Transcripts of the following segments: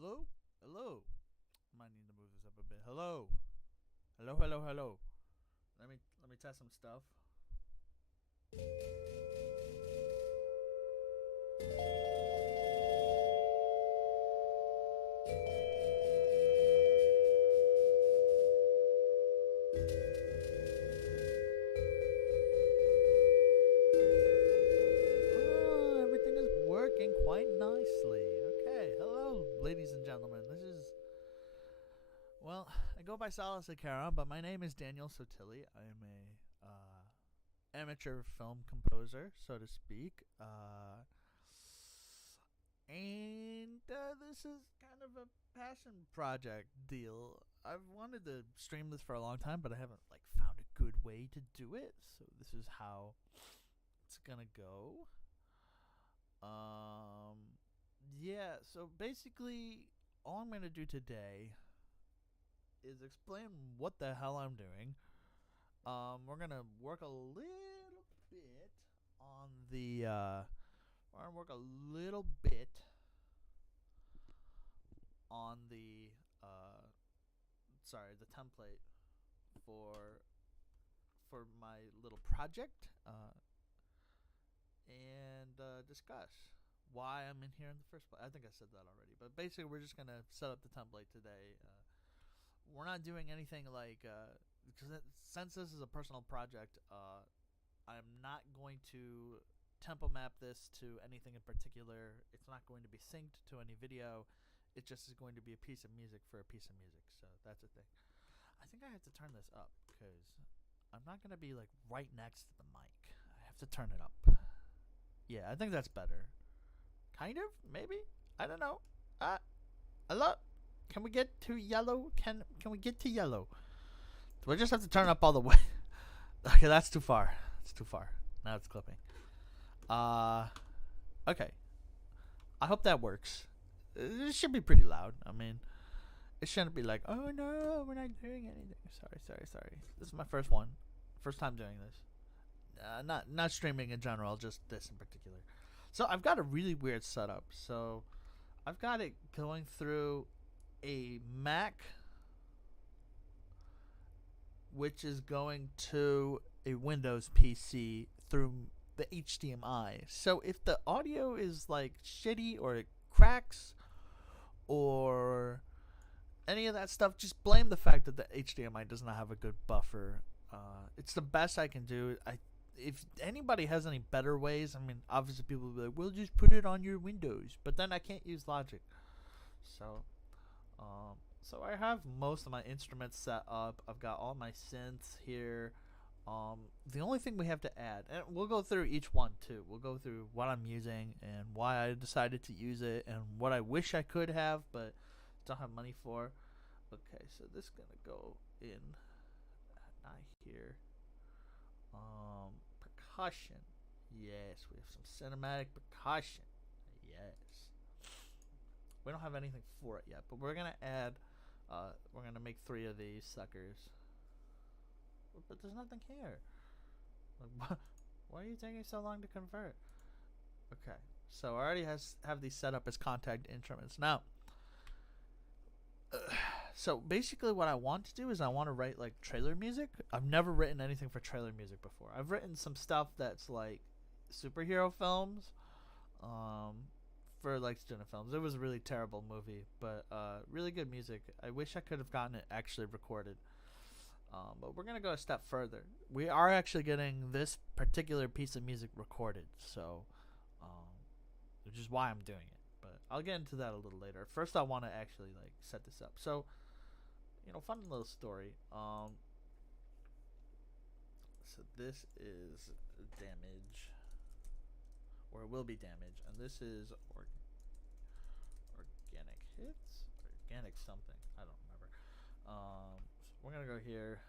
Hello? Hello? Might need to move this up a bit. Hello? Hello, hello, hello. Let me test some stuff. Oh, everything is working quite nicely. Okay, hello, ladies and gentlemen. I go by Salas Akara, but my name is Daniel Sotili. I am a amateur film composer, so to speak. And this is kind of a passion project deal. I've wanted to stream this for a long time, but I haven't found a good way to do it. So this is how it's gonna go. Yeah. So basically, all I'm gonna do today is explain what the hell I'm doing. We're gonna work a little bit on the. We're gonna work a little bit on the. The template for my little project. And discuss why I'm in here in the first place. I think I said that already, but basically we're just gonna set up the template today. We're not doing anything because since this is a personal project, I'm not going to tempo map this to anything in particular. It's not going to be synced to any video. It just is going to be a piece of music for a piece of music. So that's the thing. I think I have to turn this up because I'm not going to be right next to the mic. I have to turn it up. Yeah, I think that's better. Kind of, maybe. I don't know. Hello? Can we get to yellow? Can we get to yellow? Do I just have to turn up all the way? Okay, that's too far. It's too far. Now it's clipping. Okay. I hope that works. It should be pretty loud. I mean, it shouldn't be like, oh no, we're not doing anything. Sorry. This is my first one. First time doing this. Not streaming in general, just this in particular. So I've got a really weird setup. So I've got it going through a Mac, which is going to a Windows PC through the HDMI. So if the audio is shitty or it cracks or any of that stuff, just blame the fact that the HDMI does not have a good buffer. It's the best I can do. If anybody has any better ways, I mean, obviously people will be like, "Well, just put it on your Windows," but then I can't use Logic. So, I have most of my instruments set up. I've got all my synths here. The only thing we have to add, and we'll go through each one too. We'll go through what I'm using and why I decided to use it, and what I wish I could have, but don't have money for. Okay, so this is gonna go in. Not here. Percussion. Yes, we have some cinematic percussion. Yes. We don't have anything for it yet, but we're gonna add. We're gonna make 3 of these suckers. But there's nothing here. Why are you taking so long to convert? Okay, so I already have these set up as Kontakt instruments now. So basically what I want to do is I want to write trailer music. I've never written anything for trailer music before. I've written some stuff that's superhero films, for student films. It was a really terrible movie, but really good music. I wish I could have gotten it actually recorded. But we're gonna go a step further. We are actually getting this particular piece of music recorded, so which is why I'm doing it. But I'll get into that a little later. First, I want to actually set this up. So, fun little story. So this is damage, or it will be damage, and this is organic hits, organic something. I don't remember. So we're gonna go here.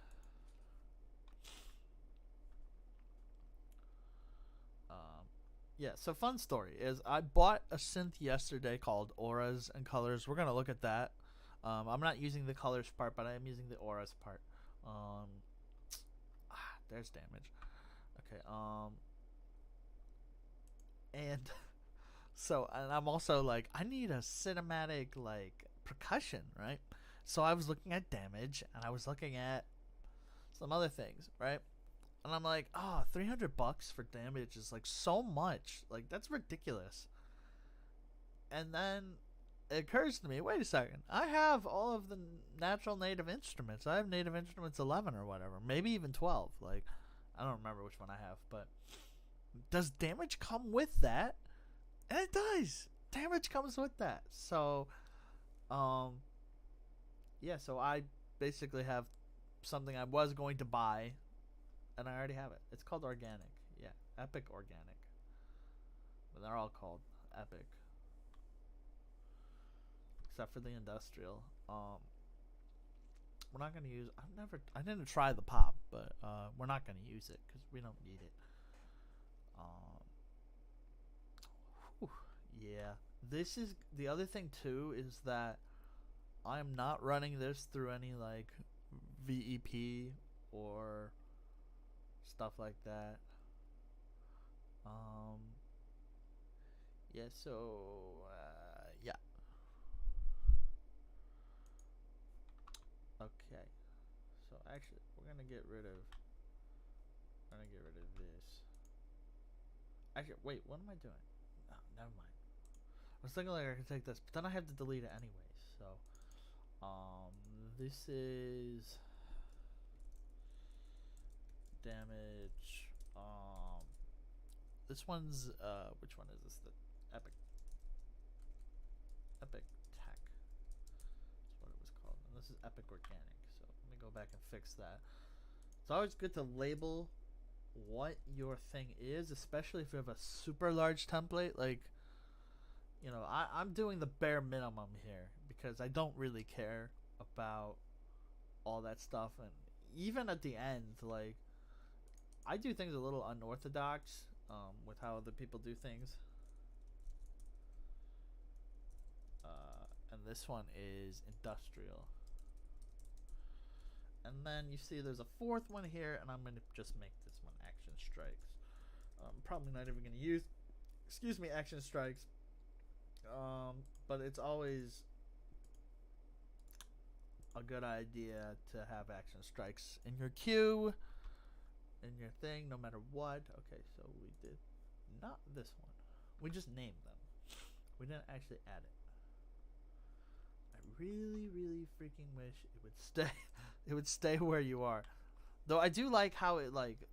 Yeah, so fun story is I bought a synth yesterday called Auras and Colors. We're gonna look at that. I'm not using the colors part, but I am using the auras part. There's damage. Okay. And So, and I'm also like, I need a cinematic like percussion, right? So I was looking at damage, and I was looking at some other things, right? And I'm like, oh, $300 for damage is like so much. Like, that's ridiculous. And then it occurs to me, wait a second, I have all of the natural native instruments. I have native instruments 11 or whatever, maybe even 12. Like, I don't remember which one I have, but does damage come with that? And it does. Damage comes with that. So, um, yeah, so I basically have something I was going to buy, and I already have it. It's called Organic. Yeah, Epic Organic. But they're all called Epic, except for the industrial. We're not gonna use. I didn't try the pop, but we're not gonna use it because we don't need it. Whew, yeah. This is the other thing too, is that I'm not running this through any like VEP or stuff like that. Yeah, so yeah. Okay. So actually, we're gonna get rid of this. Actually, wait, what am I doing? Oh, never mind. I was thinking like I could take this, but then I have to delete it anyways. So, this is damage. This one's which one is this? The Epic Tech. That's what it was called. And this is Epic Organic. So let me go back and fix that. It's always good to label what your thing is, especially if you have a super large template. Like, you know, I'm doing the bare minimum here because I don't really care about all that stuff. And even at the end, like, I do things a little unorthodox with how other people do things. And this one is industrial. And then you see there's a fourth one here, and I'm going to just make this one action strikes. I'm probably not even going to use, action strikes. But it's always a good idea to have action strikes in your queue, in your thing, no matter what. Okay, so we did not this one. We just named them. We didn't actually add it. I really, really freaking wish it would stay. It would stay where you are. Though I do like how it like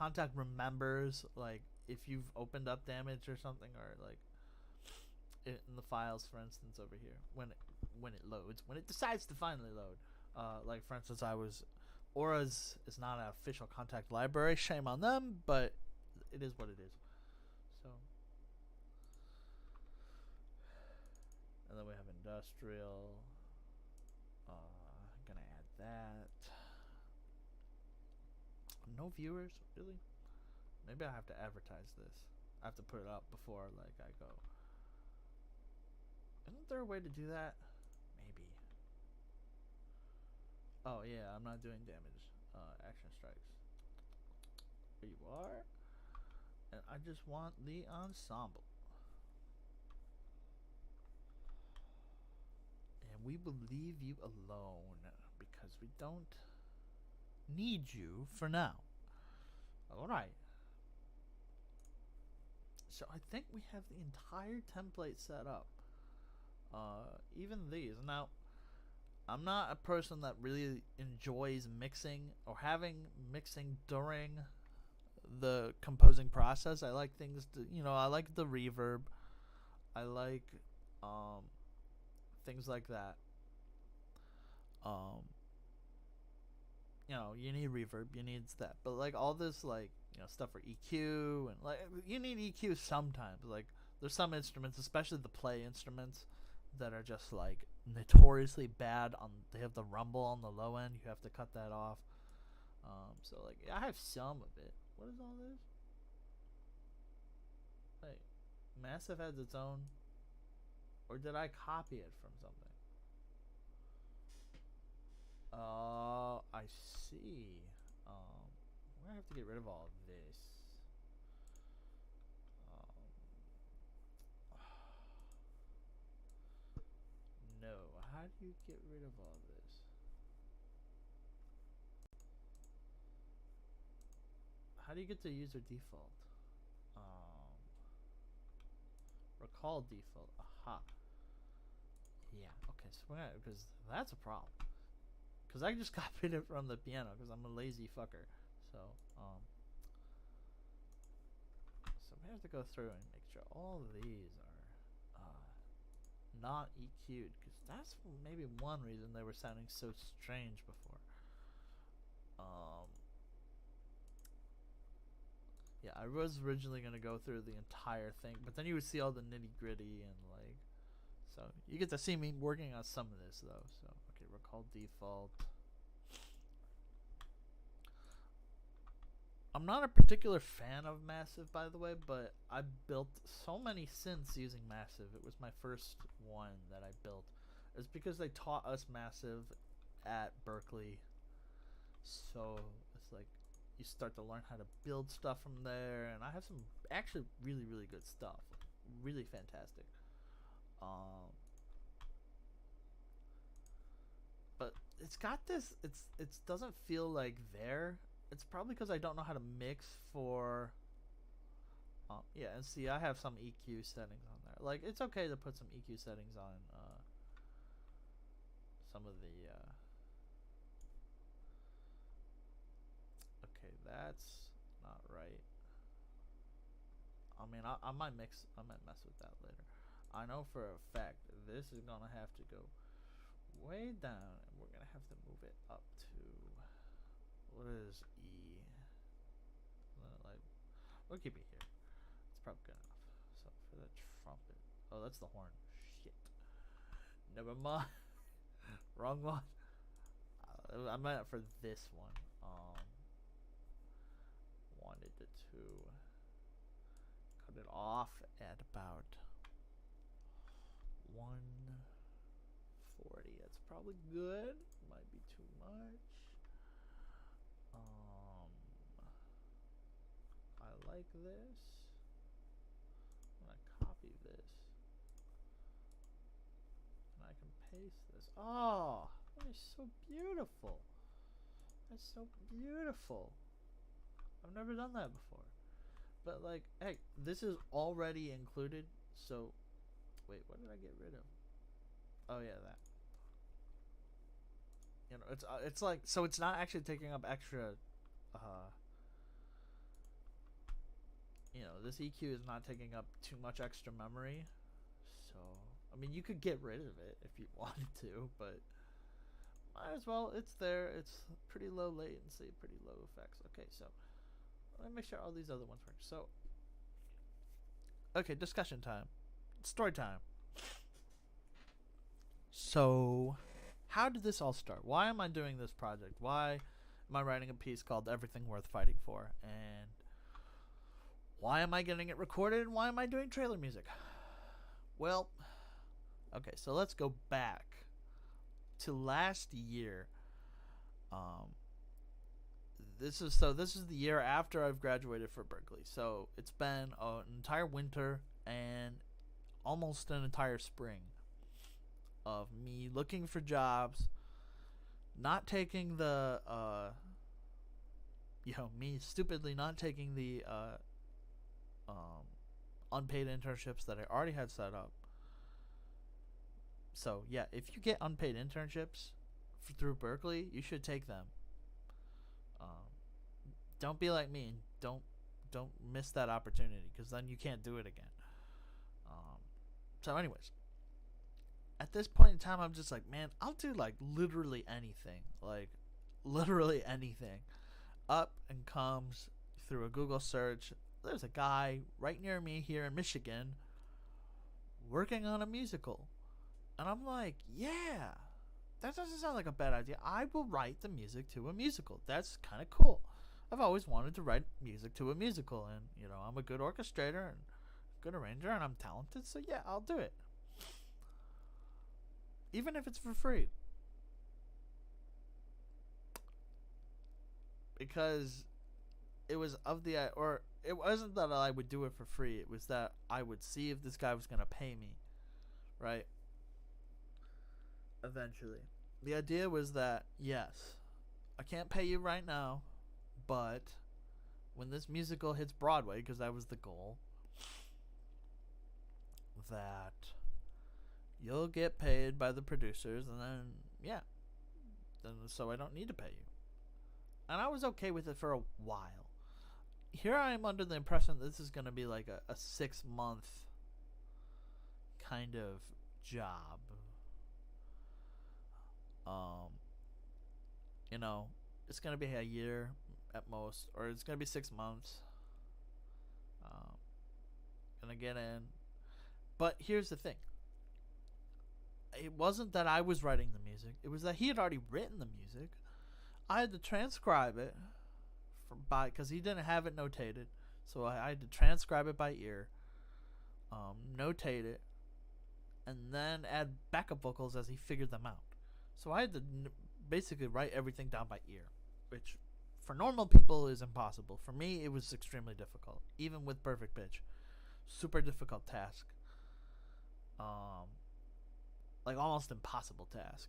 Kontakt remembers like if you've opened up damage or something, or like in the files, for instance, over here when it loads, when it decides to finally load. Like for instance, Aura's is not an official Kontakt library. Shame on them, but it is what it is. So, and then we have industrial. Gonna add that. No viewers, really? Maybe I have to advertise this. I have to put it up before like I go. Isn't there a way to do that? Maybe. Oh yeah, I'm not doing damage. Action strikes. There you are. And I just want the ensemble. And we will leave you alone because we don't need you for now. Alright. So I think we have the entire template set up. Even these. Now, I'm not a person that really enjoys mixing or having mixing during the composing process. I like things to, I like the reverb. I like things like that. You need reverb, you need that. But like all this like, stuff for EQ and like you need EQ sometimes. Like there's some instruments, especially the play instruments, that are just like notoriously bad on. They have the rumble on the low end. You have to cut that off. So like I have some of it. What is all this? Wait, Massive has its own, or did I copy it from something? Oh, I see. We're gonna have to get rid of all of this. you get rid of all this? How do you get to user default? Recall default. Aha. Yeah. Okay. So we're gonna, because that's a problem. Because I just copied it from the piano because I'm a lazy fucker. So so we have to go through and make sure all of these are not EQ'd, because that's maybe one reason they were sounding so strange before. Yeah, I was originally gonna go through the entire thing, but then you would see all the nitty gritty and like, so you get to see me working on some of this though. So okay, recall default. I'm not a particular fan of Massive, by the way, but I built so many synths using Massive. It was my first one that I built. It's because they taught us Massive at Berkeley, so it's like you start to learn how to build stuff from there, and I have some actually really, really good stuff, really fantastic. But it's got this. It doesn't feel like there. It's probably because I don't know how to mix for. Yeah, and see, I have some EQ settings on there. Like, it's okay to put some EQ settings on some of the. Okay, that's not right. I mean, I might mess with that later. I know for a fact this is gonna have to go way down, and we're gonna have to move it up to, what is E? Like, we'll keep it here. It's probably good enough. So for the trumpet, oh, that's the horn. Shit. Never mind. Wrong one. I meant for this one. Wanted it to cut it off at about 140. That's probably good. Might be too much. I like this. I'm gonna copy this, and I can paste this. Oh, that is so beautiful. That's so beautiful. I've never done that before. But like, hey, this is already included. So, wait, what did I get rid of? Oh yeah, that. You know, it's like, so it's not actually taking up extra. You know, this EQ is not taking up too much extra memory. So, I mean, you could get rid of it if you wanted to, but might as well. It's there. It's pretty low latency, pretty low effects. Okay, so let me make sure all these other ones work. So, okay, discussion time. Story time. So, how did this all start? Why am I doing this project? Why am I writing a piece called Everything Worth Fighting For? And why am I getting it recorded? And why am I doing trailer music? Well, okay, so let's go back to last year. This is the year after I've graduated for Berkeley. So it's been an entire winter and almost an entire spring of me looking for jobs, not taking the me stupidly not taking the unpaid internships that I already had set up. So yeah, if you get unpaid internships through Berkeley, you should take them. Don't be like me and don't miss that opportunity, because then you can't do it again. So anyways, at this point in time, I'm just like, man, I'll do like literally anything. Up and comes through a Google search, there's a guy right near me here in Michigan working on a musical. And I'm like, yeah, that doesn't sound like a bad idea. I will write the music to a musical. That's kind of cool. I've always wanted to write music to a musical, and I'm a good orchestrator and good arranger, and I'm talented, so yeah, I'll do it. Even if it's for free. Because it was it wasn't that I would do it for free, it was that I would see if this guy was going to pay me, right? eventually. The idea was that, yes, I can't pay you right now, but when this musical hits Broadway, because that was the goal, that you'll get paid by the producers, and then, yeah, then so I don't need to pay you. And I was okay with it for a while. Here I am under the impression that this is going to be like a 6-month kind of job. You know, it's going to be a year at most, or it's going to be 6 months. Gonna get in. But here's the thing. It wasn't that I was writing the music. It was that he had already written the music. I had to transcribe it because he didn't have it notated. So I had to transcribe it by ear, notate it, and then add backup vocals as he figured them out. So I had to basically write everything down by ear, which for normal people is impossible. For me, it was extremely difficult, even with perfect pitch. Super difficult task. Like almost impossible task.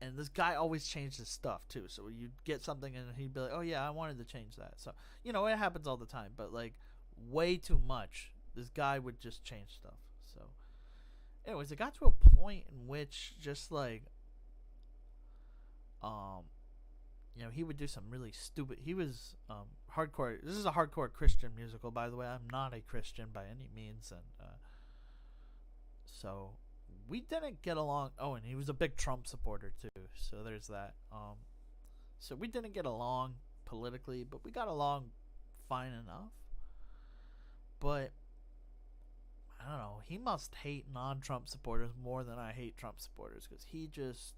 And this guy always changed his stuff too. So you'd get something and he'd be like, "Oh yeah, I wanted to change that." So you know it happens all the time, but like way too much. This guy would just change stuff. So, anyways, it got to a point in which just like, you know, he would do some really stupid. He was hardcore. This is a hardcore Christian musical, by the way. I'm not a Christian by any means, and so we didn't get along. Oh, and he was a big Trump supporter too. So there's that. So we didn't get along politically, but we got along fine enough. But I don't know. He must hate non-Trump supporters more than I hate Trump supporters, because he just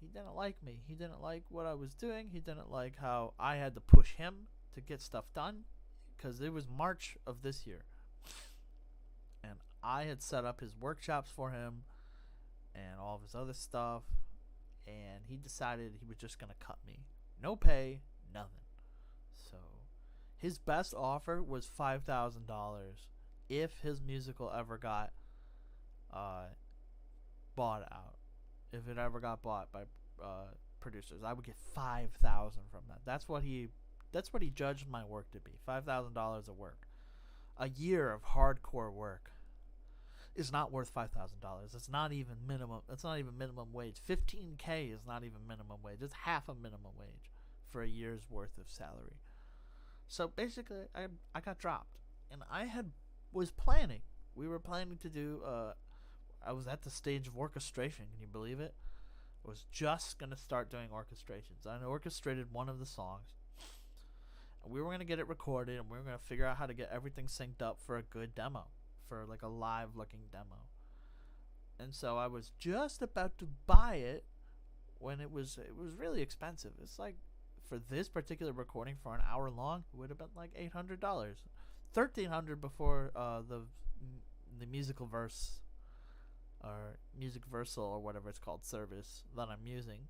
he didn't like me. He didn't like what I was doing. He didn't like how I had to push him to get stuff done, because it was March of this year. And I had set up his workshops for him and all of his other stuff, and he decided he was just going to cut me. No pay, nothing. So his best offer was $5,000 if his musical ever got bought out. If it ever got bought by producers, I would get $5,000 from that. That's what he judged my work to be. $5,000 of work. A year of hardcore work is not worth $5,000. It's not even minimum. It's not even minimum wage. $15,000 is not even minimum wage. It's half a minimum wage for a year's worth of salary. So basically, I got dropped, and was planning. We were planning to do. I was at the stage of orchestration. Can you believe it? I was just gonna start doing orchestrations. I orchestrated one of the songs. We were going to get it recorded, and we were going to figure out how to get everything synced up for a good demo, for like a live looking demo. And so I was just about to buy it when it was really expensive. It's like, for this particular recording for an hour long, it would have been like $800, $1,300 before the musical verse or music versal or whatever it's called service that I'm using.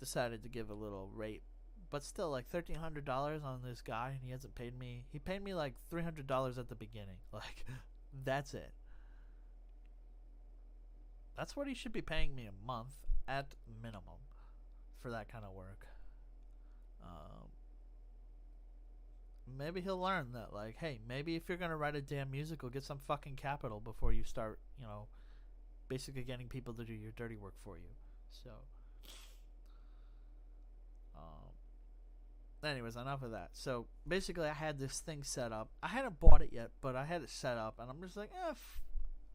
Decided to give a little rate. But still, like $1,300 on this guy, and he hasn't paid me. He paid me like $300 at the beginning. Like, that's it. That's what he should be paying me a month at minimum for that kind of work. Maybe he'll learn that, like, hey, maybe if you're gonna write a damn musical, get some fucking capital before you start, you know, basically getting people to do your dirty work for you. So. Anyways, enough of that. So basically, I had this thing set up. I hadn't bought it yet, but I had it set up, and I'm just like,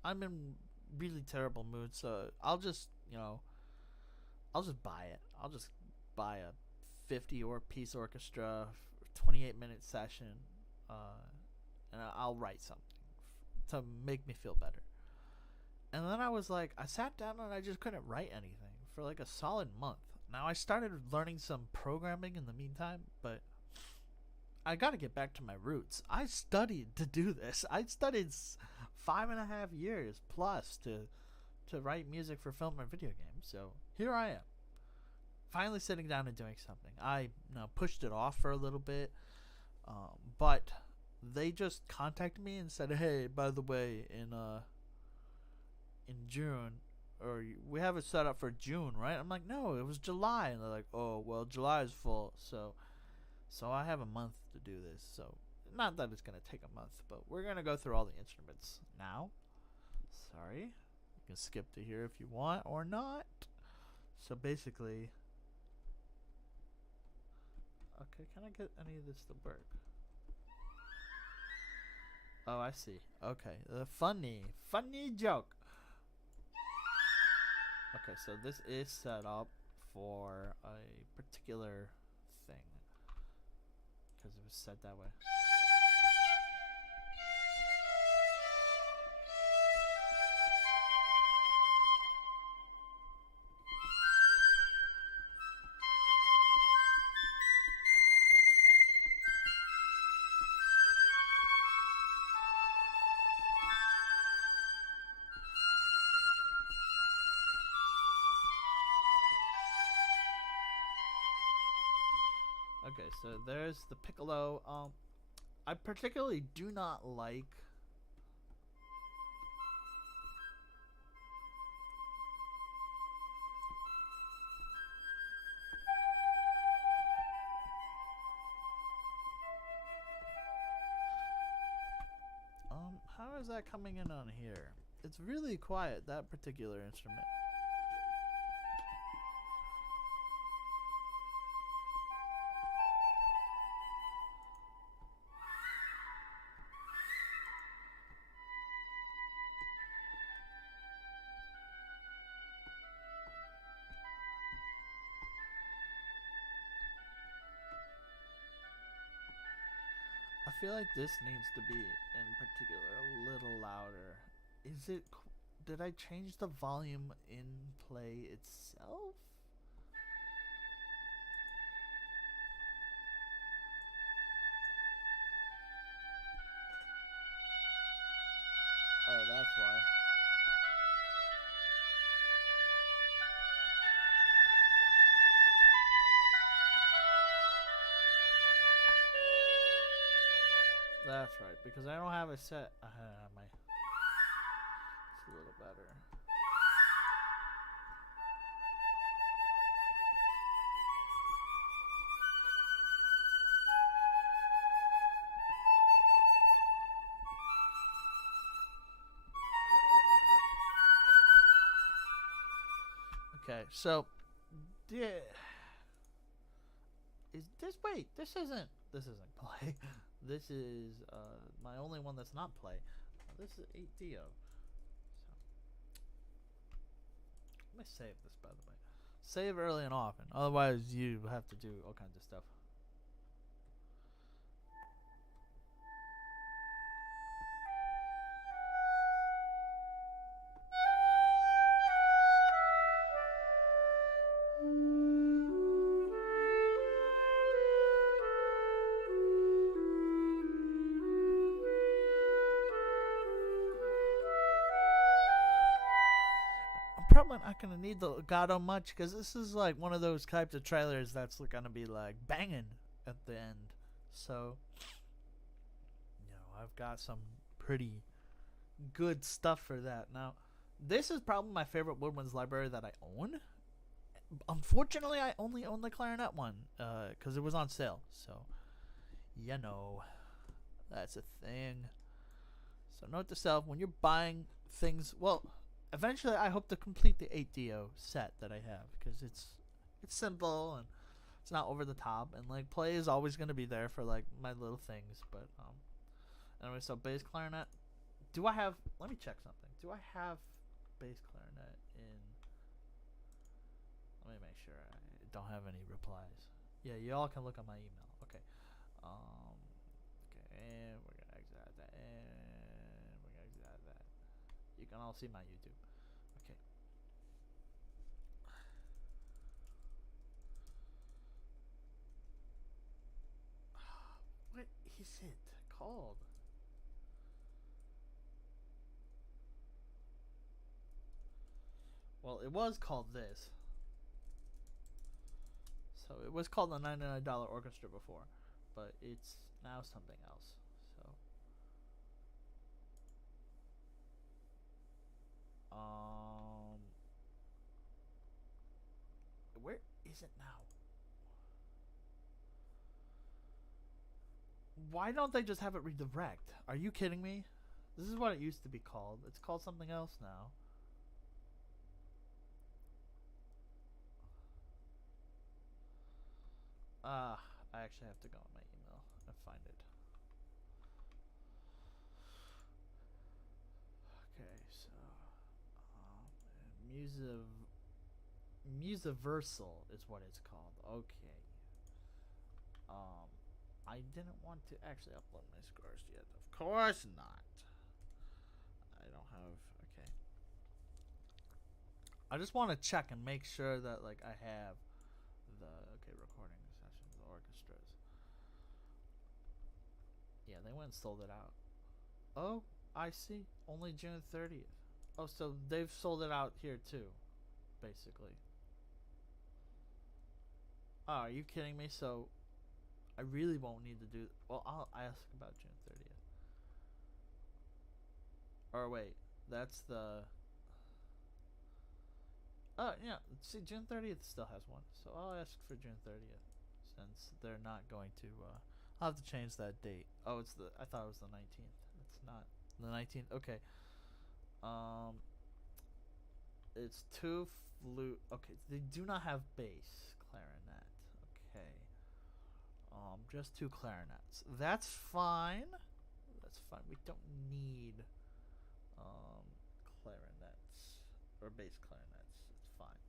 I'm in really terrible mood, so I'll just buy it. I'll just buy a 50-piece orchestra, 28-minute session, and I'll write something to make me feel better. And then I was like, I sat down and I just couldn't write anything for like a solid month. Now, I started learning some programming in the meantime, but I got to get back to my roots. I studied to do this. I studied 5.5 years plus to write music for film and video games. So here I am, finally sitting down and doing something. I pushed it off for a little bit, but they just contacted me and said, "Hey, by the way, in in June, or we have it set up for June, right? I'm like, no, it was July. And they're like, oh, well, July is full. So I have a month to do this. So not that it's going to take a month, but we're going to go through all the instruments now. Sorry. You can skip to here if you want or not. So basically, okay, can I get any of this to work? Oh, I see. Okay, the funny joke. Okay, so this is set up for a particular thing because it was set that way. Okay, so there's the piccolo. I particularly do not like how is that coming in on here? It's really quiet, that particular instrument. I feel like this needs to be, in particular, a little louder. Is it... Did I change the volume in play itself? Oh, that's why. That's right, because I don't have a set. My... It's a little better. Okay, so... Yeah... Is this... Wait, this isn't play. This is my only one that's not play. This is 8DO. So, let me save this, by the way. Save early and often. Otherwise, you have to do all kinds of stuff. Probably not gonna need the legato much because this is like one of those types of trailers that's gonna be like banging at the end. So, you know, I've got some pretty good stuff for that. Now, this is probably my favorite Woodwinds library that I own. Unfortunately, I only own the clarinet one because it was on sale. So, you know, that's a thing. So note to self, when you're buying things, well, eventually I hope to complete the 8DO set that I have because it's simple and it's not over the top, and like play is always going to be there for like my little things. But anyway, so bass clarinet. Do I have, let me check something. Do I have bass clarinet in, let me make sure I don't have any replies. Yeah, you all can look on my email. Okay. Okay, and we're going to exit out that, and we're going to exit out that. You can all see my YouTube. Okay. What is it called? Well, it was called this. So it was called the $99 orchestra before, but it's now something else. So is it now? Why don't they just have it redirect? Are you kidding me? This is what it used to be called. It's called something else now. I actually have to go in my email and find it. Okay, so Musiversal is what it's called. Okay. I didn't want to actually upload my scores yet. Of course not. I don't have. Okay. I just want to check and make sure that like I have the recording sessions, the orchestras. Yeah, they went and sold it out. Oh, I see. Only June 30th. Oh, so they've sold it out here too, basically. Oh, are you kidding me? So I really won't need to do. Well, I'll ask about June 30th. Or wait, that's the. Oh yeah, see, June 30th still has one, so I'll ask for June 30th, since they're not going to. I'll have to change that date. Oh, it's the. I thought it was the 19th. It's not the 19th. Okay. It's two flute. Okay, they do not have bass clarinet. Okay. Just two clarinets. That's fine. That's fine. We don't need clarinets or bass clarinets. It's fine.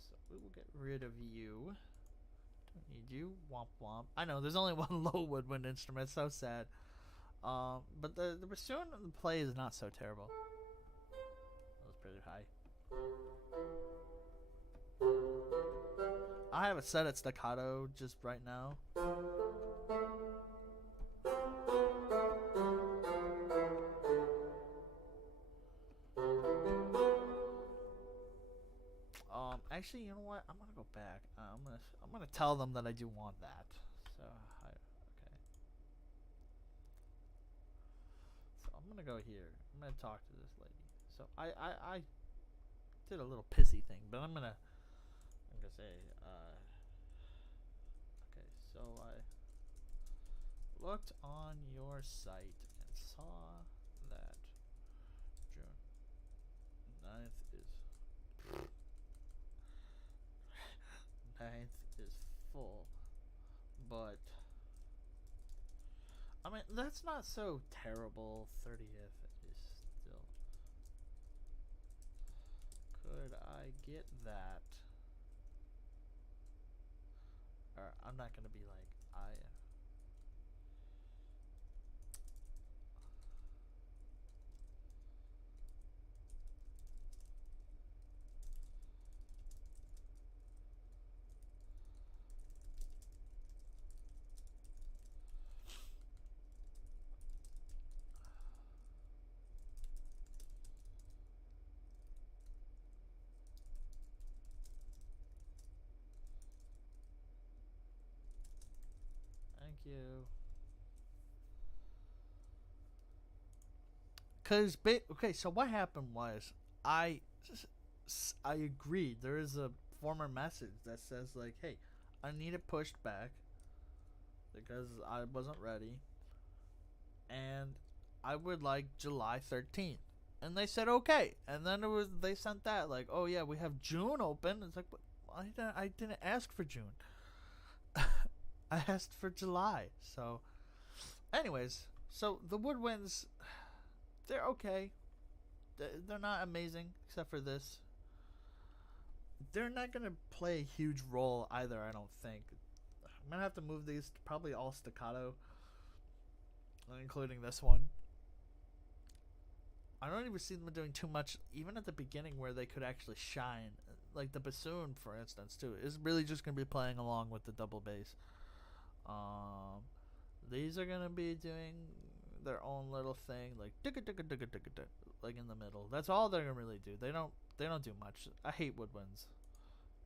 So we will get rid of you. Don't need you. Womp womp. I know there's only one low woodwind instrument. So sad. But the bassoon play is not so terrible. That was pretty high. I have it set at staccato just right now. Actually, you know what? I'm gonna go back. I'm gonna tell them that I do want that. So okay. So I'm gonna go here. I'm gonna talk to this lady. So I did a little pissy thing, but I'm gonna say okay. So I looked on your site and saw that June 9th is full, but I mean that's not so terrible. 30th is still. Could I get that? Or I'm not gonna be like Thank you. Cause okay, so what happened was I agreed. There is a former message that says like, "Hey, I need it pushed back because I wasn't ready, and I would like July 13th." And they said okay, and then they sent that like, "Oh yeah, we have June open." It's like, I didn't ask for June. I asked for July. So, anyways, so the woodwinds, they're okay. They're not amazing, except for this. They're not going to play a huge role either, I don't think. I'm going to have to move these to probably all staccato, including this one. I don't even see them doing too much, even at the beginning where they could actually shine. Like the bassoon, for instance, too, is really just going to be playing along with the double bass. These are gonna be doing their own little thing, like like in the middle. That's all they're gonna really do. They don't do much. I hate woodwinds.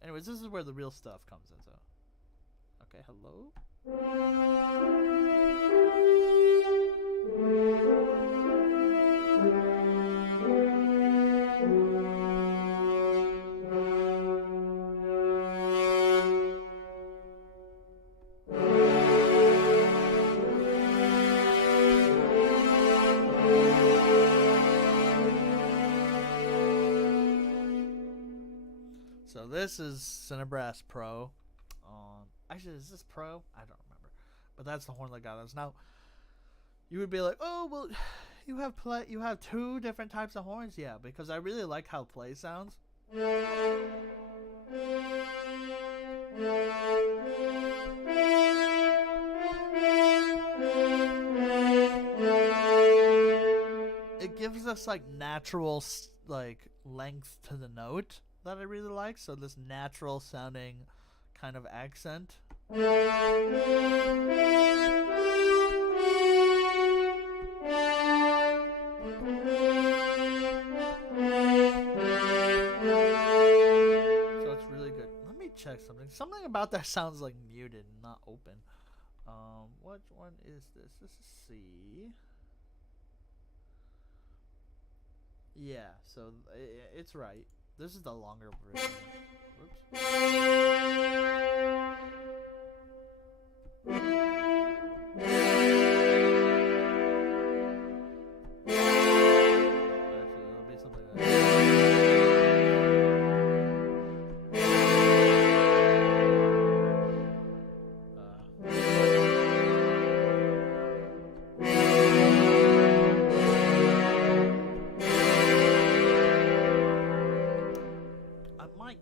Anyways, this is where the real stuff comes in. So, okay, hello. this is Cinebrass Pro. Actually, is this Pro? I don't remember. But that's the horn that got us. Now, you would be like, oh, well, you have two different types of horns? Yeah, because I really like how play sounds. It gives us like natural like length to the note that I really like. So this natural sounding kind of accent. So it's really good. Let me check something. Something about that sounds like muted, not open. Which one is this? This is C. Yeah, so it's right. This is the longer version. Whoops. Actually, it'll be something like that.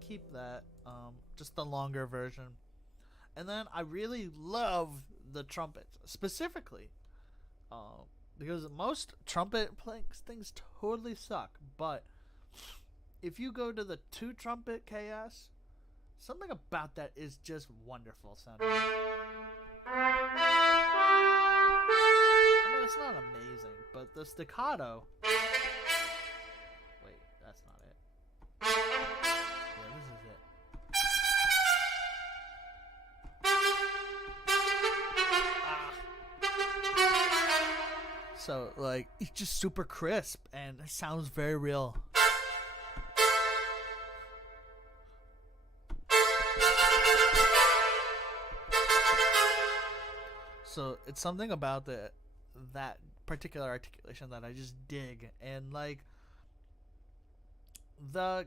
Keep that, just the longer version. And then I really love the trumpets, specifically, because most trumpet things totally suck. But if you go to the 2 trumpet KS, something about that is just wonderful sounding. I mean, it's not amazing, but the staccato. Wait, that's not it. This is it. So, like, it's just super crisp and it sounds very real. So, it's something about that particular articulation that I just dig. And, like, the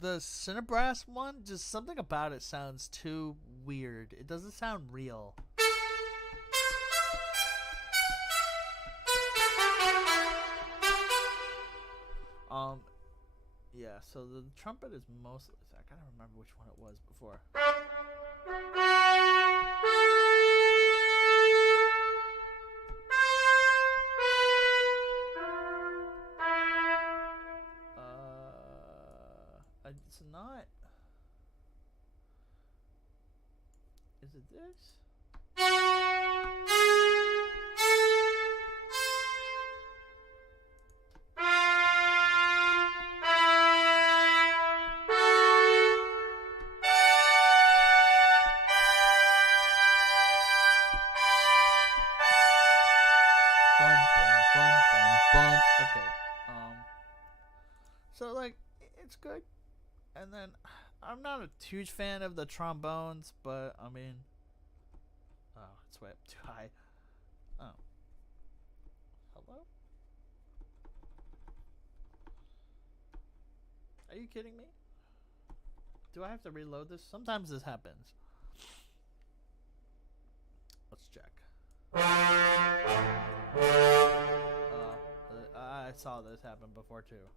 Cinebrass one, just something about it sounds too weird. It doesn't sound real. Yeah, so the trumpet is mostly, I gotta remember which one it was before. It's not. Is it this? Okay. So like, it's good. And then, I'm not a huge fan of the trombones, but I mean, oh, it's way up too high. Oh, hello? Are you kidding me? Do I have to reload this? Sometimes this happens. Let's check. I saw this happen before too.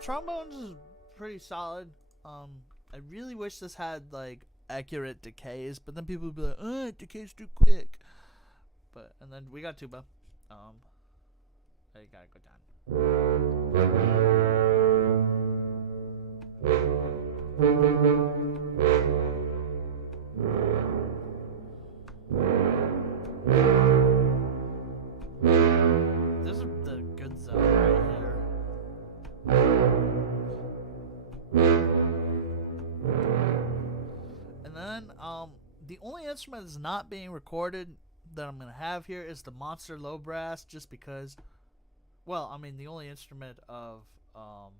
Trombones is pretty solid. I really wish this had like accurate decays, but then people would be like, "Oh, it decays too quick." But and then we got tuba. I gotta go down. This is the good zone right here. instrument that's not being recorded that I'm gonna have here is the Monster Low Brass, just because. Well, I mean, the only instrument of I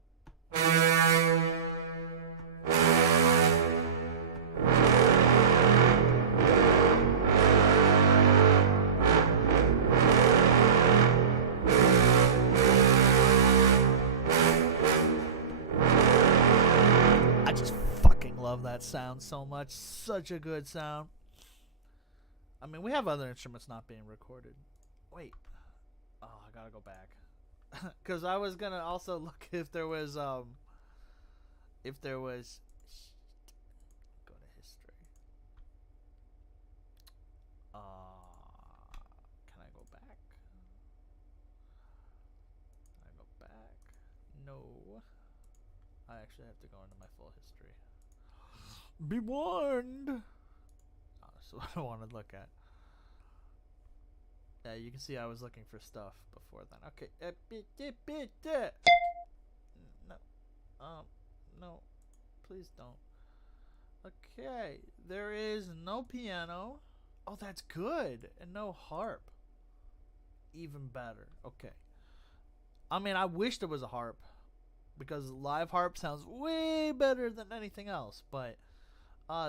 just fucking love that sound so much. Such a good sound. I mean, we have other instruments not being recorded. Wait. Oh, I gotta go back. Because I was gonna also look if there was go to history. Can I go back? Can I go back? No. I actually have to go into my full history. Be warned. Oh, that's what I want to look at. Yeah, you can see I was looking for stuff before then. Okay. No. No. Please don't. Okay. There is no piano. Oh, that's good. And no harp. Even better. Okay. I mean, I wish there was a harp, because live harp sounds way better than anything else. But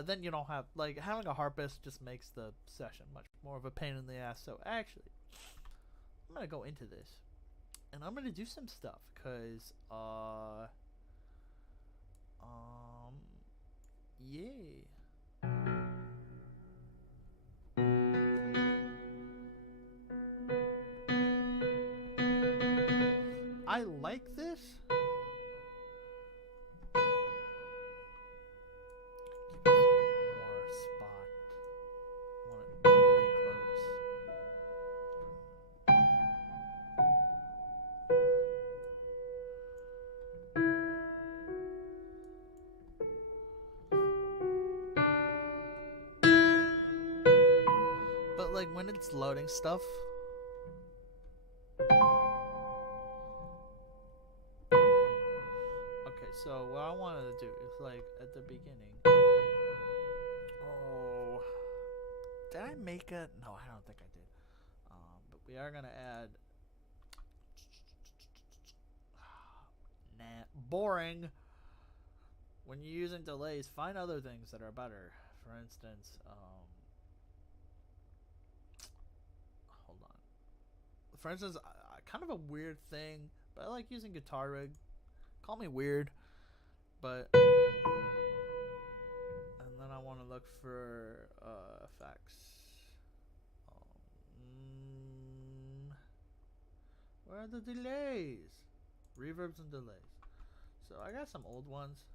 then you don't have, like, having a harpist just makes the session much more of a pain in the ass. So actually, I'm gonna go into this, and I'm gonna do some stuff, cause yeah. I like this. More spot. Want it really close. But like when it's loading stuff. Okay, so what I wanted to do is, like, at the beginning. Oh, did I make a? No, I don't think I did. But we are gonna add. Nah, boring. When you're using delays, find other things that are better. For instance, hold on. For instance, kind of a weird thing, but I like using Guitar Rig. Call me weird, but. And then I want to look for effects. Where are the delays? Reverbs and delays. So I got some old ones.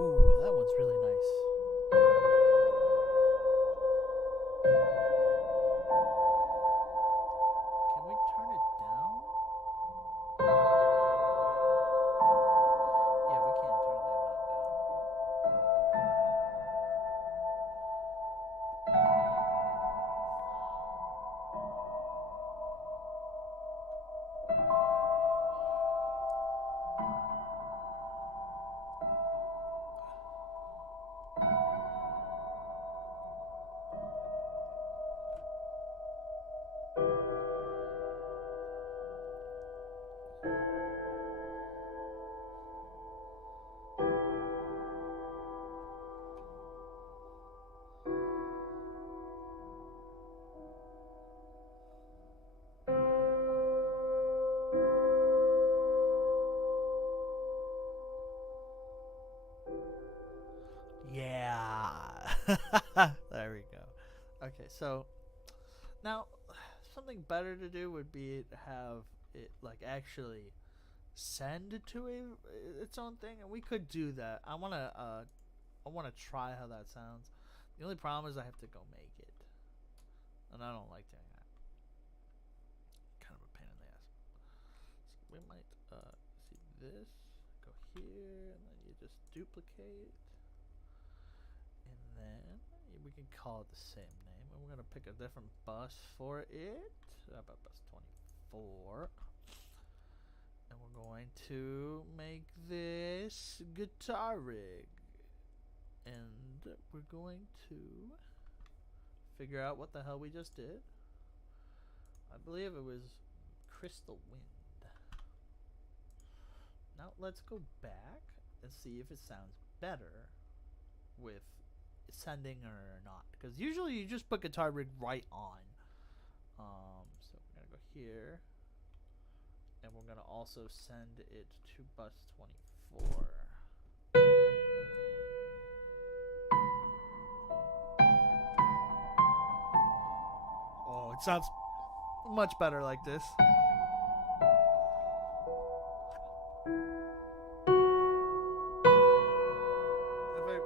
Ooh, that one's really nice. Can we turn it down? Yeah, we can turn the amount down. Yeah. There we go. Okay, so now something better to do would be to have it, like, actually send it to its own thing, and we could do that. I wanna try how that sounds. The only problem is I have to go make it, and I don't like doing that. Kind of a pain in the ass. So we might see this, go here, and then you just duplicate. we can call it the same name, and we're gonna pick a different bus for it. How about bus 24? And we're going to make this guitar rig, and we're going to figure out what the hell we just did. I believe it was Crystal Wind. Now let's go back and see if it sounds better with sending or not, because usually you just put guitar rig right on. So we're gonna go here, and we're gonna also send it to bus 24. Oh, it sounds much better like this.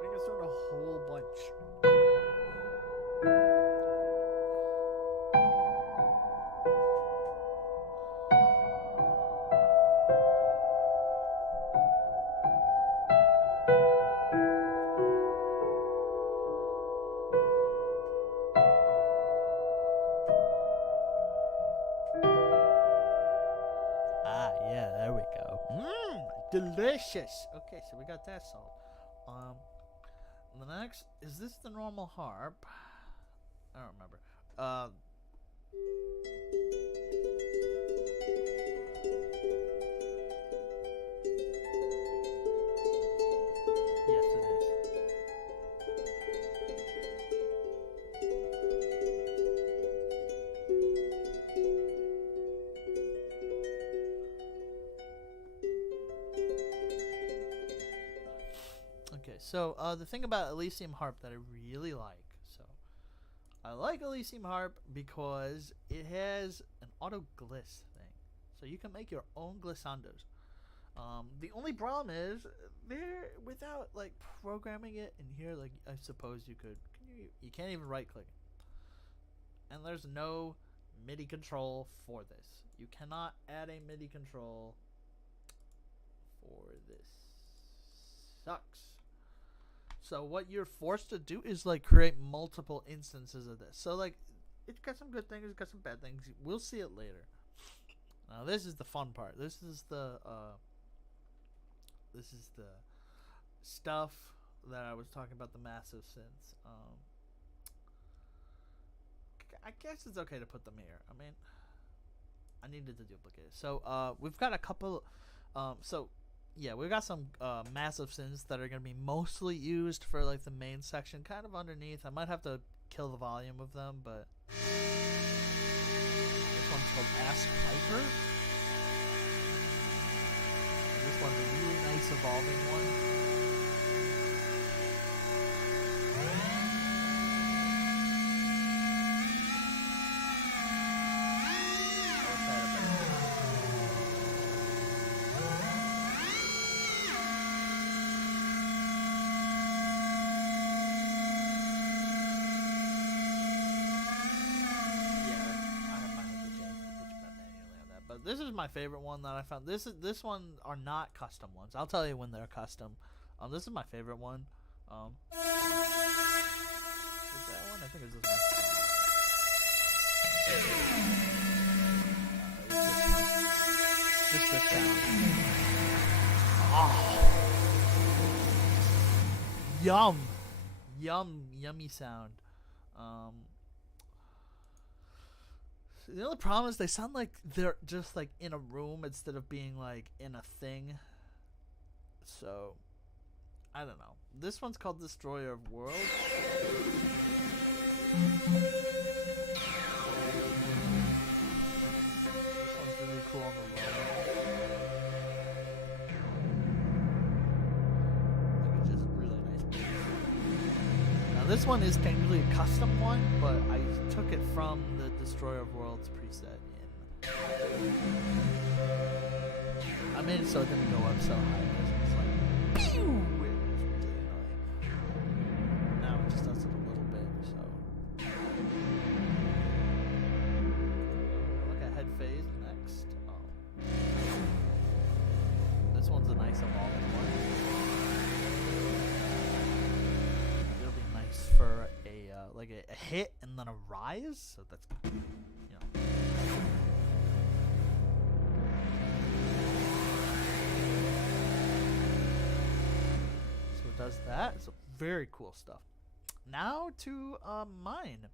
We can start a whole bunch. Delicious. Okay, so we got that solved. The next, is this the normal harp? I don't remember. Yes, it is. So the thing about Elysium Harp that I really like, so I like Elysium Harp because it has an auto gliss thing, so you can make your own glissandos. The only problem is there, without like programming it in here, like I suppose you could, you can't even right click it, and there's no MIDI control for this. You cannot add a MIDI control for this. Sucks. So what you're forced to do is like create multiple instances of this. So like it's got some good things, it's got some bad things. We'll see it later. Now this is the fun part. This is the stuff that I was talking about, the massive synths. I guess it's okay to put them here. I mean, I needed to duplicate it. So we've got a couple. Yeah, we've got some massive synths that are going to be mostly used for like the main section, kind of underneath. I might have to kill the volume of them, but this one's called Ask Piper. And this one's a really nice evolving one. This is my favorite one that I found. This one are not custom ones. I'll tell you when they're custom. This is my favorite one. Was that one? I think it's this one. Just the sound. Oh. Yummy sound. The only problem is they sound like they're just like in a room instead of being like in a thing. So, I don't know. This one's called Destroyer of Worlds. This one's really cool on the low. Like, it's just really nice bass. Now this one is technically a custom one, but I took it from the Destroyer of Worlds preset in. I made it so it didn't go up so high because it was like pew! It was really annoying. Now it just does it a little bit, so. Look at head phase next. Oh. This one's a nice evolving one. It'll be nice for a a hit and then a rise. So that's, you know. So it does that. It's very cool stuff. Now to mine.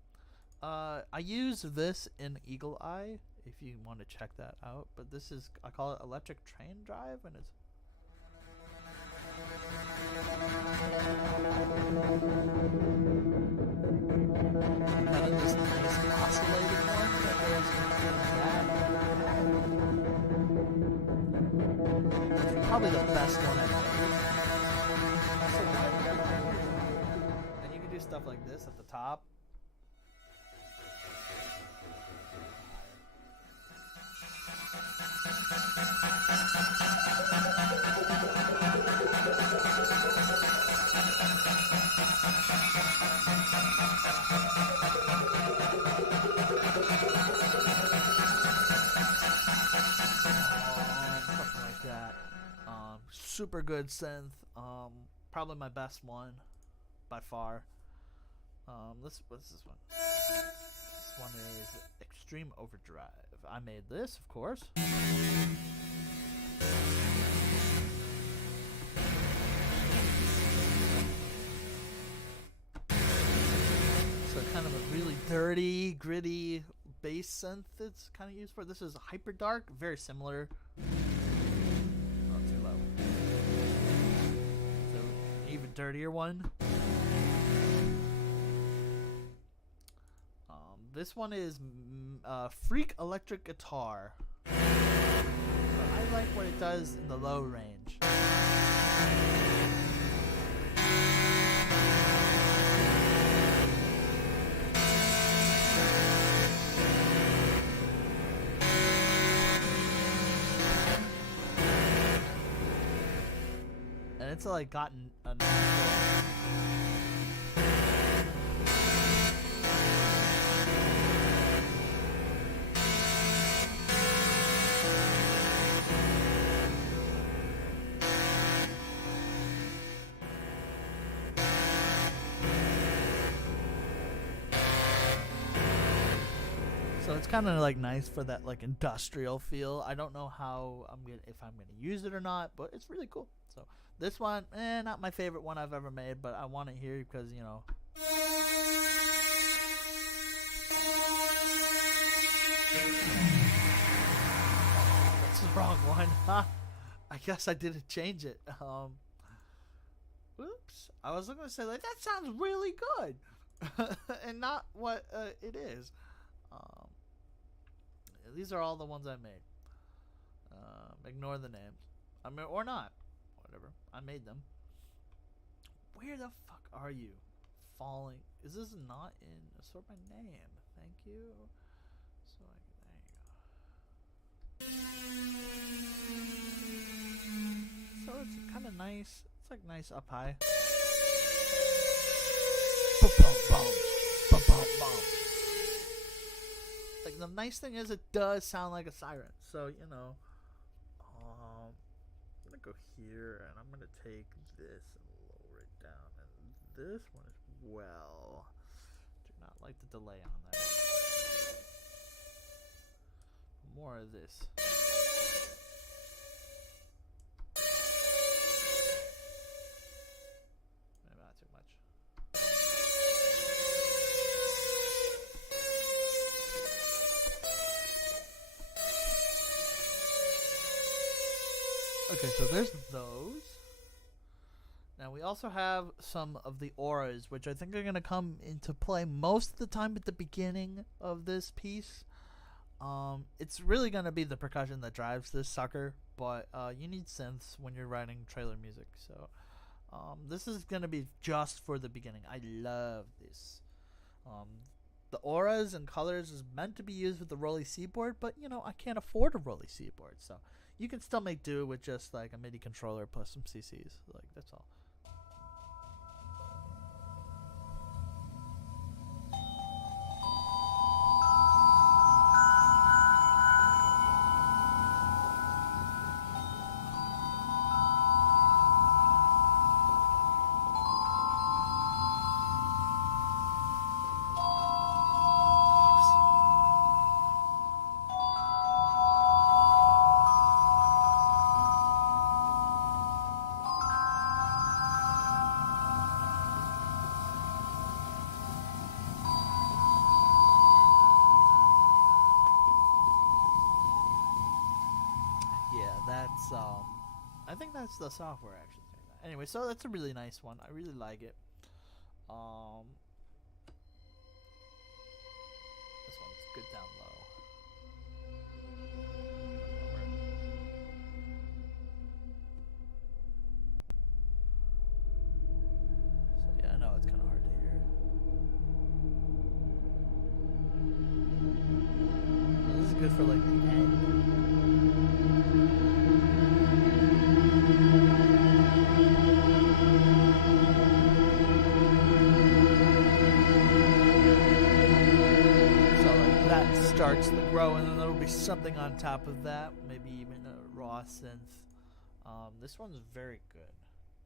I use this in Eagle Eye if you want to check that out. But this is, I call it electric train drive, and it's kind of this nice oscillating one that goes between that. It's probably the best one I've made. And you can do stuff like this at the top. Something like that. Super good synth. Probably my best one by far. What's this one? This one is Extreme Overdrive. I made this, of course. So kind of a really dirty, gritty bass synth it's kind of used for. This is Hyper Dark, very similar. Not too low. So even dirtier one. This one is Freak Electric Guitar. So I like what it does in the low range. And it's like gotten a So it's kind of like nice for that like industrial feel. I don't know how if I'm gonna use it or not, but it's really cool. So this one, not my favorite one I've ever made, but I want it here because, you know. That's the wrong one. I guess I didn't change it. Oops. I was gonna say like that sounds really good, and not what it is. These are all the ones I made. Ignore the names. I mean, or not. Whatever. I made them. Where the fuck are you? Falling. Is this not in? Sort my name. Thank you. So there you go. So it's kind of nice. It's like nice up high. Boom, boom, boom. Boom, boom, boom. Like the nice thing is it does sound like a siren, so you know. I'm gonna go here and I'm gonna take this and lower it down, and this one as well. Do not like the delay on that. More of this. Maybe not too much. Okay, so there's those. Now we also have some of the auras, which I think are going to come into play most of the time at the beginning of this piece. It's really going to be the percussion that drives this sucker, but you need synths when you're writing trailer music. So this is going to be just for the beginning. I love this. The auras and colors is meant to be used with the Rolly C board, but you know, I can't afford a Rolly C board, so you can still make do with just like a MIDI controller plus some CCs. Like, that's all. that's I think that's the software actually doing that. Anyway, so that's a really nice one. I really like it. This one's good down low. So yeah, I know it's kind of hard to hear. This is good for like the end. Starts to grow, and then there'll be something on top of that, maybe even a raw synth. This one's very good,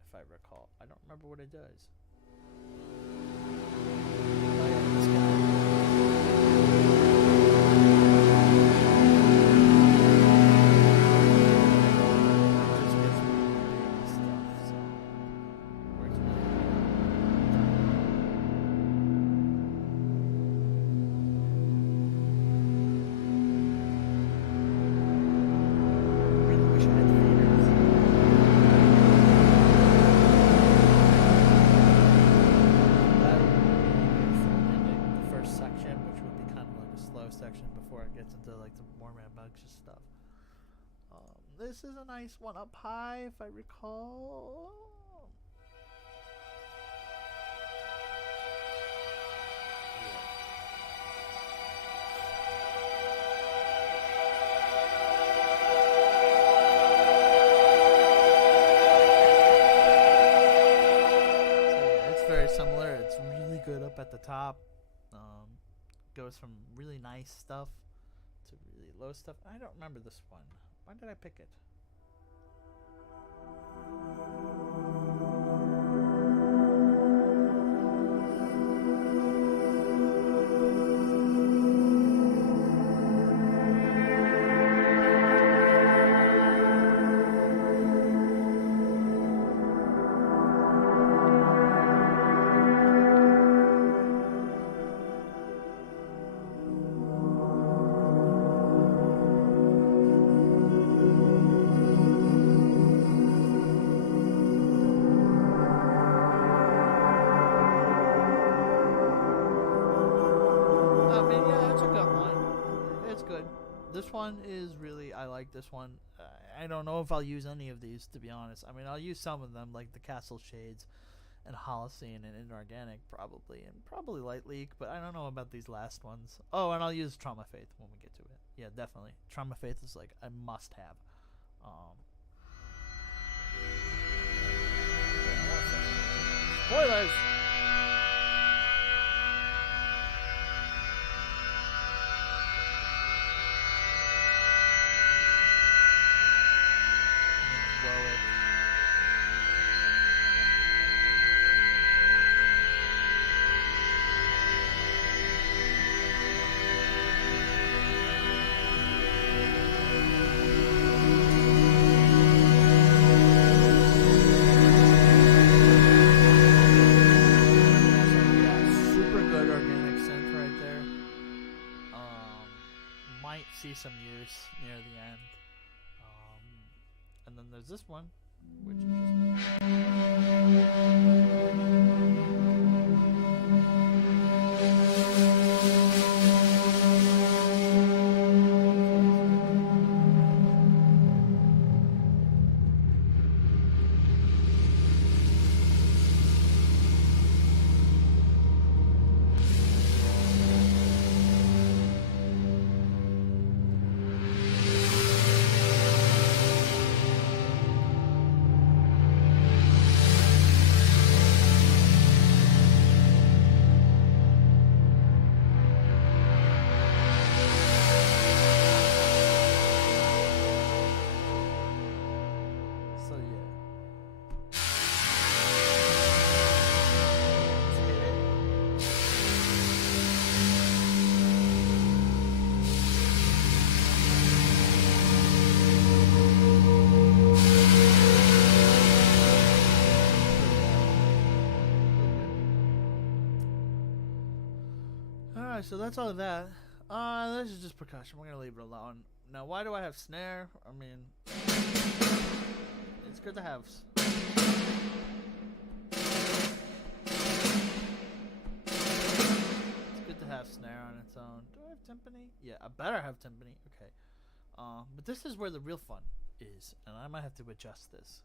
if I recall. I don't remember what it does. Oh, yeah, this guy. Just gets really big stuff, so works really good. Section before it gets into like the more rambunctious stuff. This is a nice one up high, if I recall. So yeah, it's very similar. It's really good up at the top. Goes from really nice stuff to really low stuff. I don't remember this one. Why did I pick it? This one is really, I like this one. I don't know if I'll use any of these, to be honest. I mean, I'll use some of them, like the Castle Shades and Holocene and Inorganic, probably, and probably Light Leak, but I don't know about these last ones. Oh, and I'll use Trauma Faith when we get to it. Yeah, definitely. Trauma Faith is like a must-have. Spoilers! See some use near the end, and then there's this one, which is so that's all of that. This is just percussion. We're gonna leave it alone. Now, why do I have snare? I mean, it's good to have. It's good to have snare on its own. Do I have timpani? Yeah, I better have timpani. Okay. But this is where the real fun is, and I might have to adjust this.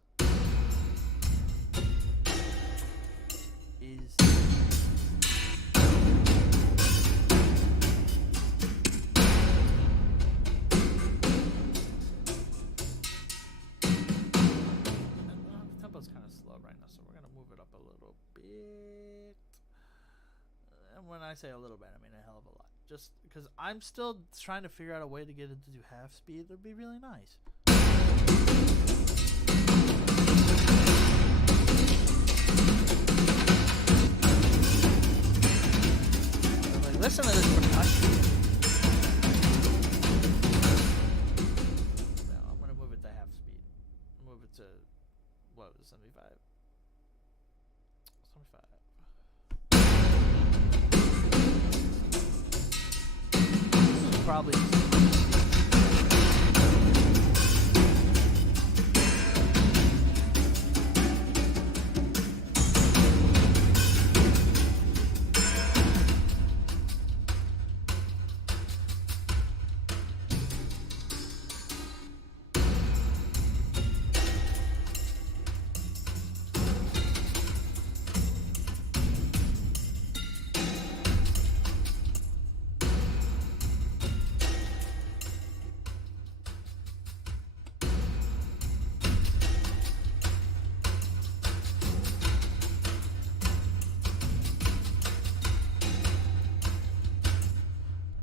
Tempo's kind of slow right now, so we're gonna move it up a little bit. And when I say a little bit, I mean a hell of a lot. Just because I'm still trying to figure out a way to get it to do half speed, that'd be really nice. Like, listen to this percussion. No, I'm gonna move it to half speed. Move it to what was it, 75? 75. Probably.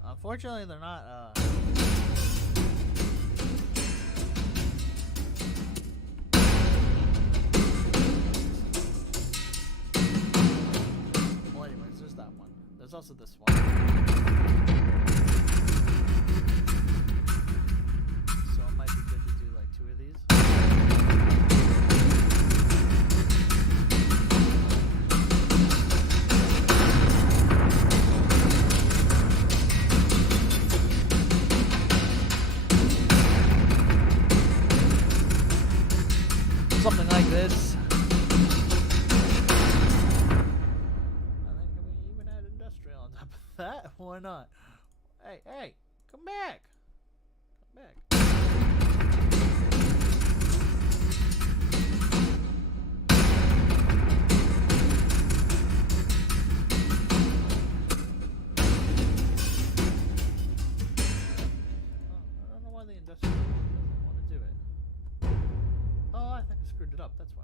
Unfortunately, they're not, well, anyways, there's that one. There's also this one. So it might be good to do, like, 2 of these. Something like this. And then can we even add industrial on top of that? Why not? Hey, hey, come back. Come back. I don't know why the industrial doesn't want to do it. Oh, I think I screwed it up. That's why.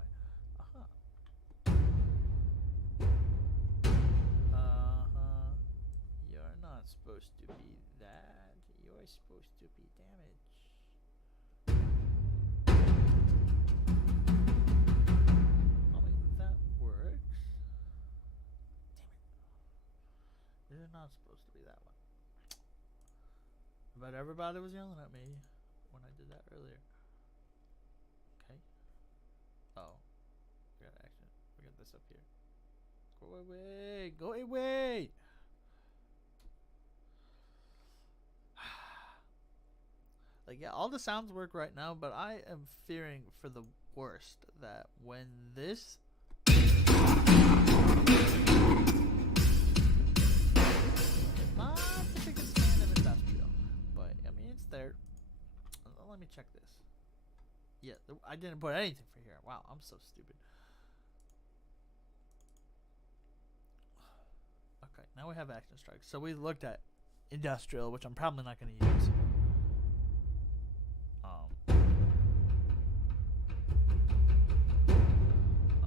You're not supposed to be that. You're supposed to be damaged. I mean, that works. Damn it. You're not supposed to be that one. But everybody was yelling at me when I did that earlier. Oh, we got action. We got this up here. Go away! Go away! Like, yeah, all the sounds work right now, but I am fearing for the worst that when this. Not the biggest fan of industrial, but I mean, it's there. Let me check this. Yeah, I didn't put anything for here. Wow, I'm so stupid. Okay, now we have action strikes. So we looked at industrial, which I'm probably not going to use.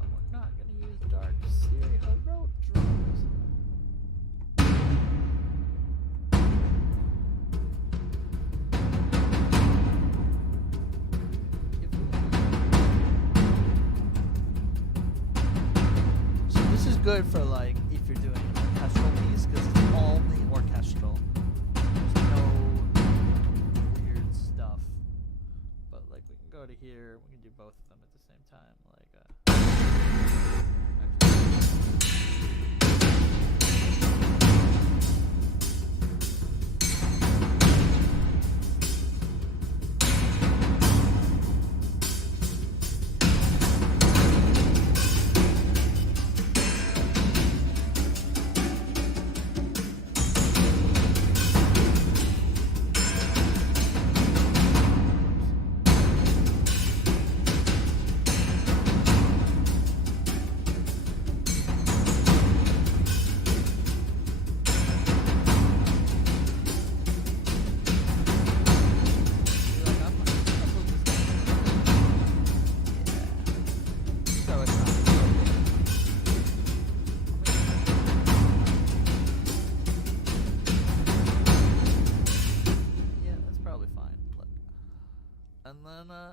We're not going to use dark Siri road drums. Good for like if you're doing an orchestral piece because it's only orchestral. There's no weird stuff. But like we can go to here, we can do both of them at the same time. Like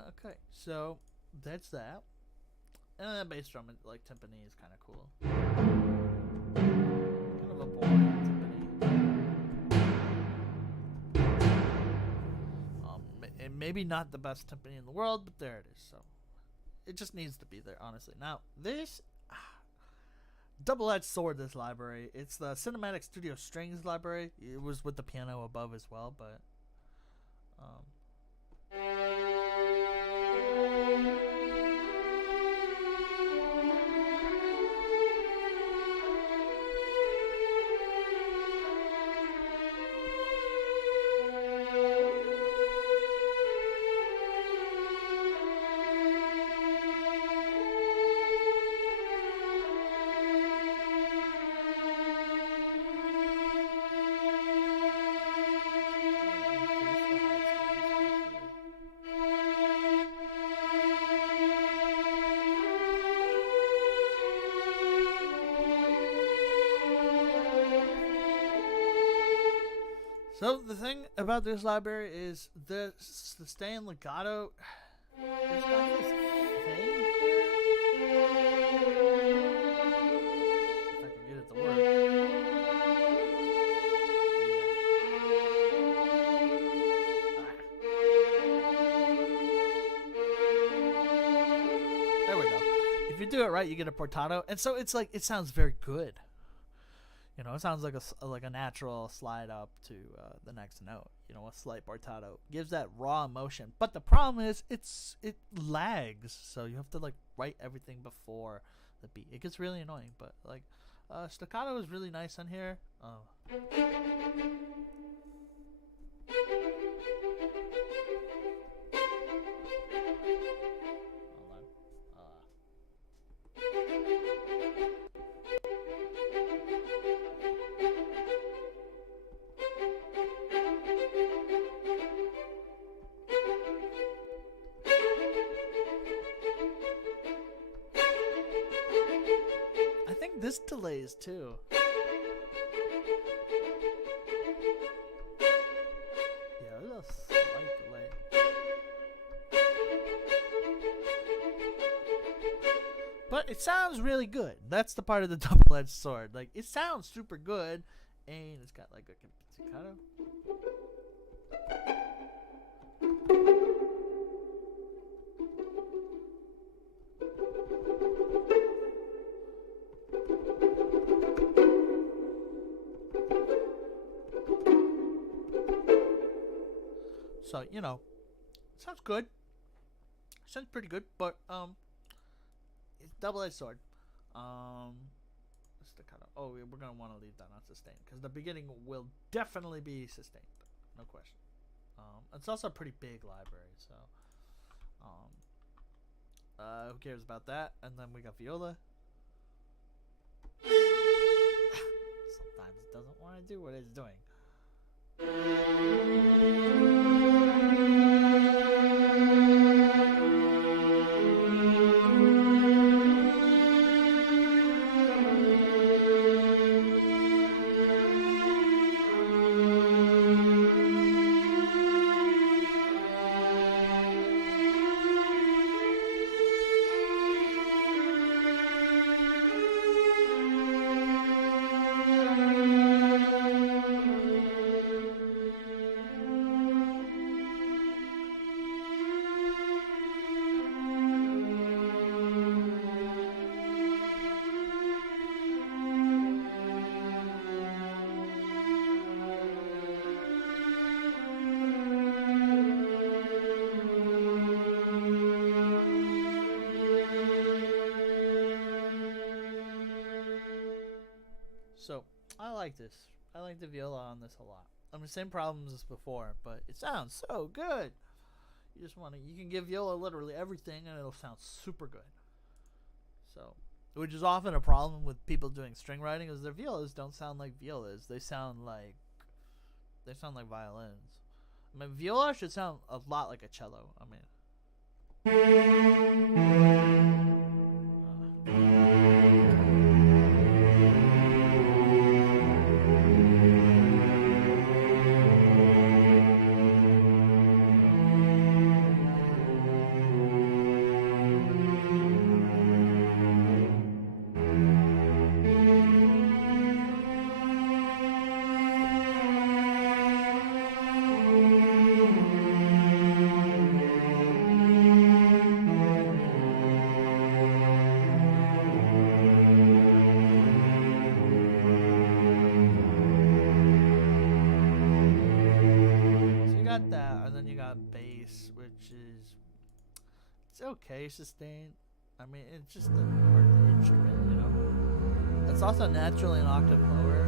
Okay, so that's that. And the bass drum, like timpani, is kind of cool. Kind of a boring timpani. And maybe not the best timpani in the world, but there it is. So it just needs to be there, honestly. Now this double-edged sword. This library, it's the Cinematic Studio Strings library. It was with the piano above as well, but so the thing about this library is the sustain legato. It's got this thing. If I can get it to work. There we go. If you do it right, you get a portato, and so it's like it sounds very good. You know, it sounds like a natural slide up to the next note. You know, a slight portato gives that raw emotion. But the problem is, it lags, so you have to like write everything before the beat. It gets really annoying. But like, staccato is really nice on here. I think this delays too. Yeah, there's a slight delay. But it sounds really good. That's the part of the double-edged sword. Like, it sounds super good, and it's got like a pizzicato. So, you know, sounds good. Sounds pretty good, but it's double-edged sword. Staccato. Oh, we're gonna want to leave that on sustained because the beginning will definitely be sustained, no question. It's also a pretty big library, so who cares about that? And then we got viola. Sometimes it doesn't want to do what it's doing. So, I like this. I like the viola on this a lot. I mean, same problems as before, but it sounds so good. You just want to, you can give viola literally everything and it'll sound super good. So, which is often a problem with people doing string writing is their violas don't sound like violas. They sound like violins. I mean, viola should sound a lot like a cello. I mean, got that, and then you got bass, which is it's okay, sustain. I mean, it's just a part of the instrument, you know. It's also naturally an octave lower.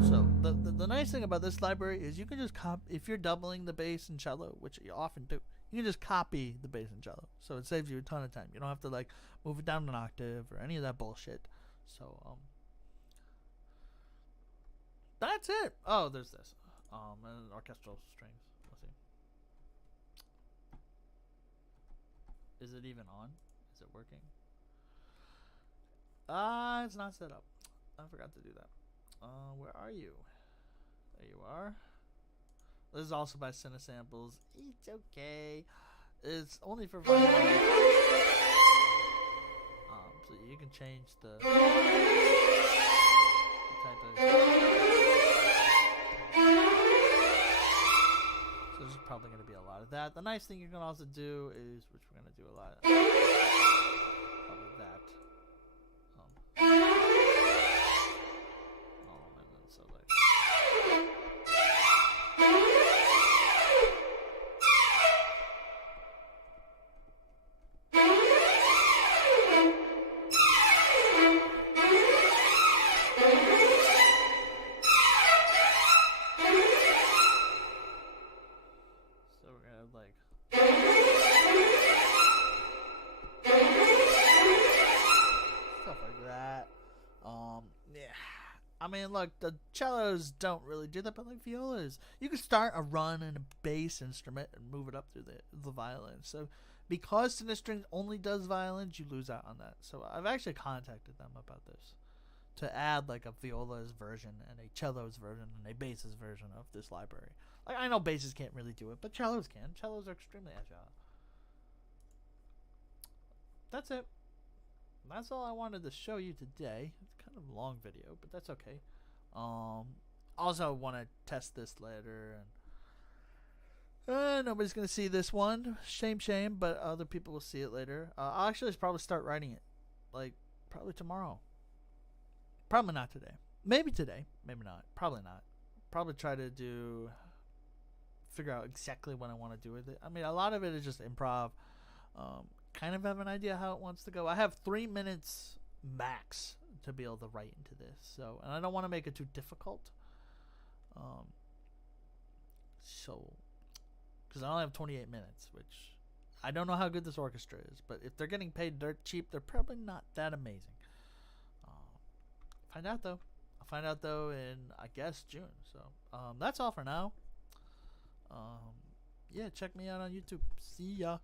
So the nice thing about this library is you can just if you're doubling the bass and cello, which you often do, you can just copy the bass and cello. So it saves you a ton of time. You don't have to like move it down an octave or any of that bullshit. So that's it. Oh, there's this. And orchestral strings. Let's see. Is it even on? Is it working? It's not set up. I forgot to do that. Where are you? There you are. This is also by Cinesamples. It's okay. It's only for violin. So you can change the type of. So there's probably going to be a lot of that. The nice thing you can also do is, which we're going to do a lot of, probably that. And then so like. I mean, look, the cellos don't really do that, but like violas, you can start a run in a bass instrument and move it up through the violin. So because Cinestrings only does violins, you lose out on that. So I've actually contacted them about this to add like a viola's version and a cello's version and a bass's version of this library. Like I know basses can't really do it, but cellos can. Cellos are extremely agile. That's it. That's all I wanted to show you today. It's kind of a long video, but that's okay. Also want to test this later, and nobody's gonna see this one. Shame, but other people will see it later. I'll actually probably start writing it, like probably tomorrow. Probably not today. Maybe today. Maybe not. Probably not. Probably try to figure out exactly what I want to do with it. I mean, a lot of it is just improv. Kind of have an idea how it wants to go. I have 3 minutes max to be able to write into this, so, and I don't want to make it too difficult. So, because I only have 28 minutes, which I don't know how good this orchestra is, but if they're getting paid dirt cheap, they're probably not that amazing. Find out though. I'll find out though in, I guess, June. So that's all for now. Yeah, check me out on YouTube. See ya.